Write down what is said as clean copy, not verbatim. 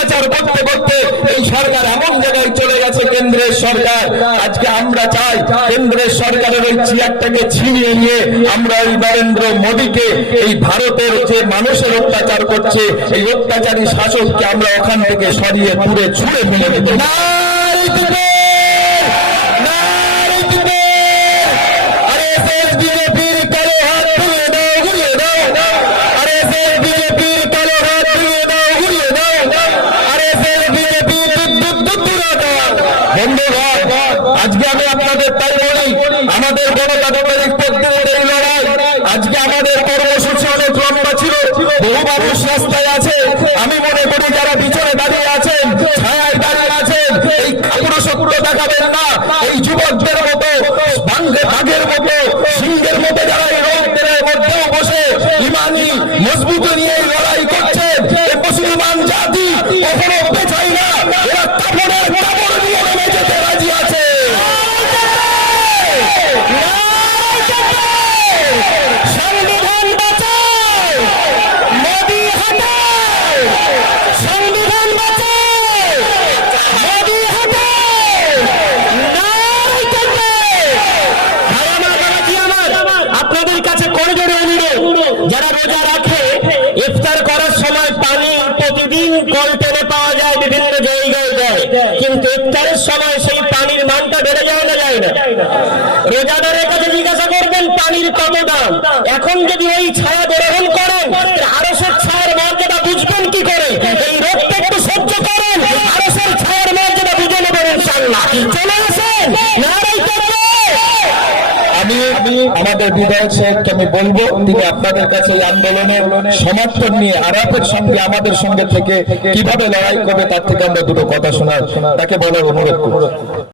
অত্যাচার করতে করতে এই সরকার এমন জায়গায় চলে গেছে, কেন্দ্রের সরকার। আজকে আমরা চাই কেন্দ্রের সরকারের ওই চেয়ারটাকে ছিনিয়ে নিয়ে আমরা ওই নরেন্দ্র মোদীকে, এই ভারতের যে মানুষের অত্যাচার করছে এই অত্যাচারী শাসককে আমরা ওখান থেকে সরিয়ে দূরে ছুড়ে ফেলে দেব। আজকে আমি আপনাদের তাই বলি, আমাদের গণতান্ত্রিক পদ্ধতির এই লড়াই, আজকে আমাদের কর্মসূচি অনেক লম্বা ছিল, বহু মানুষ রাস্তায় আছে। আমি মনে করি যারা পিছনে দাঁড়িয়ে আছেন, ছায়ায় দাঁড়িয়ে আছেন, এই আগ্রসক্ত দেখাবেন না। এই যুবকদের মতো বাঘের মতো সিংহের মতো যারা এই রক্তের মধ্যেও বসে ইমানি মজবুত নিয়ে লড়াই করছে, মুসলমান জাতি কখনো পেছায় না। এরা কাপড়ের কাপড় দিয়ে নেমে যেতে রাজি আছে। সংবিধান বাঁচাও, মোদি হটাও, সংবিধান বাঁচাও, মোদি হটাও। আপনাদের কাছে করজোড়ে অনুরোধ, যারা রোজা রাখে ইফতার করার সময় পানি প্রতিদিন কল টেনে পাওয়া যায়, বিভিন্ন জায়গায় দেয়, কিন্তু ইফতারের সময় সেই পানির মানটা বেড়ে যায় না, যায় না। রোজাদারের কাছে জিজ্ঞাসা করবেন পানির কত দাম। এখন যদি ওই ছায়া গ্রহণ করেন, আরশের ছায়ার মর্যাদা বুঝবেন কি করে? এই রোগটা একটু সহ্য করেন, আরশের ছায়ার মর্যাদা বুঝে নেবেন ইনশাআল্লাহ। চলে আসেন, নারায়ে তাকবীর। আমি আমাদের বিধায়ক সাহেবকে আমি বলবো, তিনি আপনাদের কাছে এই আন্দোলনের সমর্থন নিয়ে আরাফের সঙ্গে আমাদের সঙ্গে থেকে কিভাবে লড়াই করবে তার থেকে আমরা দুটো কথা শোনার, তাকে বলার অনুরোধ করব।